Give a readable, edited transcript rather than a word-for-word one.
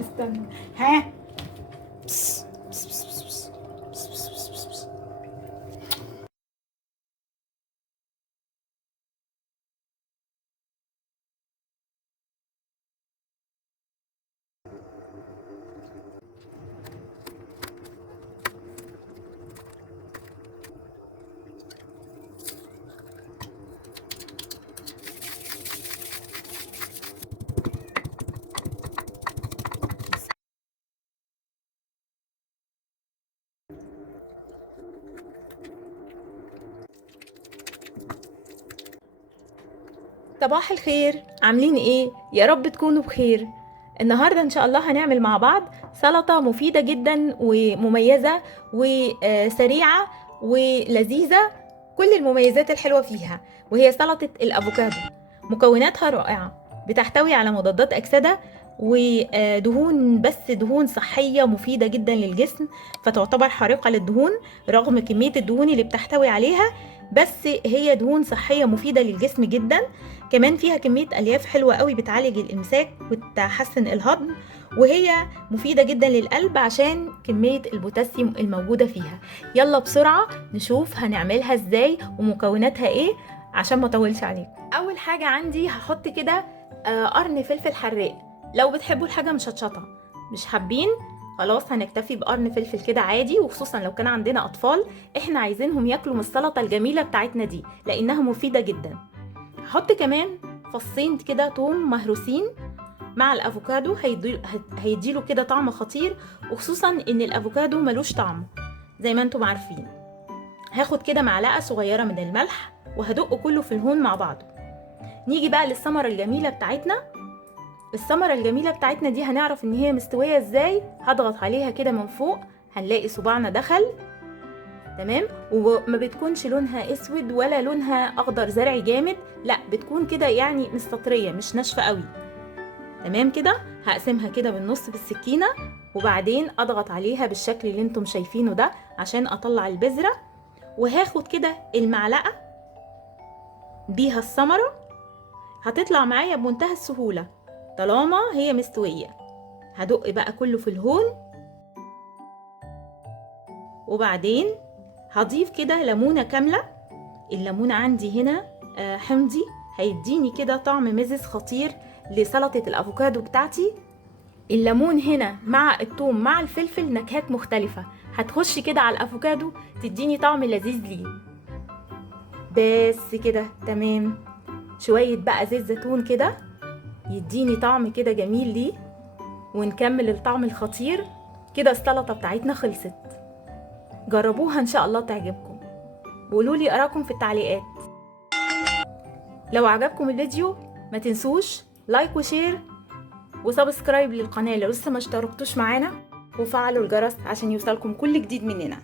استنى. ها. صباح الخير، عاملين ايه؟ يا رب تكونوا بخير. النهارده ان شاء الله هنعمل مع بعض سلطة مفيدة جدا ومميزة وسريعة ولذيذة، كل المميزات الحلوة فيها، وهي سلطة الافوكادو. مكوناتها رائعة، بتحتوي على مضادات اكسدة ودهون، بس دهون صحية مفيدة جدا للجسم، فتعتبر حارقة للدهون رغم كمية الدهون اللي بتحتوي عليها، بس هي دهون صحية مفيدة للجسم جدا. كمان فيها كمية ألياف حلوة قوي بتعالج الإمساك وتحسن الهضم، وهي مفيدة جدا للقلب عشان كمية البوتاسيوم الموجودة فيها. يلا بسرعة نشوف هنعملها ازاي ومكوناتها ايه عشان ما اطولش عليكم. أول حاجة عندي هحط كده قرن فلفل حراق. لو بتحبوا الحاجة مشطشطة، مش حابين خلاص هنكتفي بقرن فلفل كده عادي، وخصوصا لو كان عندنا أطفال احنا عايزينهم ياكلوا من السلطة الجميلة بتاعتنا دي لأنها مفيدة جدا. هحط كمان فصين كده توم مهروسين مع الافوكادو، هيديله كده طعم خطير، وخصوصا ان الافوكادو ملوش طعم زي ما انتم عارفين. هاخد كده معلقة صغيرة من الملح وهدق كله في الهون مع بعضه. نيجي بقى للثمرة الجميلة بتاعتنا. الثمرة الجميلة بتاعتنا دي هنعرف ان هي مستوية ازاي. هضغط عليها كده من فوق، هنلاقي صباعنا دخل تمام، وما بتكونش لونها اسود ولا لونها اخضر زرعي جامد، لا بتكون كده يعني مستطريه مش ناشفه قوي. تمام كده. هقسمها كده بالنص بالسكينه، وبعدين اضغط عليها بالشكل اللي انتم شايفينه ده عشان اطلع البذره، وهاخد كده المعلقه بيها الثمره، هتطلع معايا بمنتهى السهوله طالما هي مستويه. هدق بقى كله في الهون، وبعدين هضيف كده ليمونه كامله. الليمون عندي هنا حمضي، هيديني كده طعم مزز خطير لسلطة الافوكادو بتاعتي. الليمون هنا مع الثوم مع الفلفل نكهات مختلفة هتخش كده على الافوكادو تديني طعم لذيذ ليه. بس كده تمام. شوية بقى زيت زيتون كده يديني طعم كده جميل ليه، ونكمل الطعم الخطير كده. السلطة بتاعتنا خلصت، جربوها ان شاء الله تعجبكم، وقولولي اراكم في التعليقات. لو عجبكم الفيديو ما تنسوش لايك وشير وسبسكرايب للقناة لو لسه ما اشتركتوش معانا، وفعلوا الجرس عشان يوصلكم كل جديد مننا.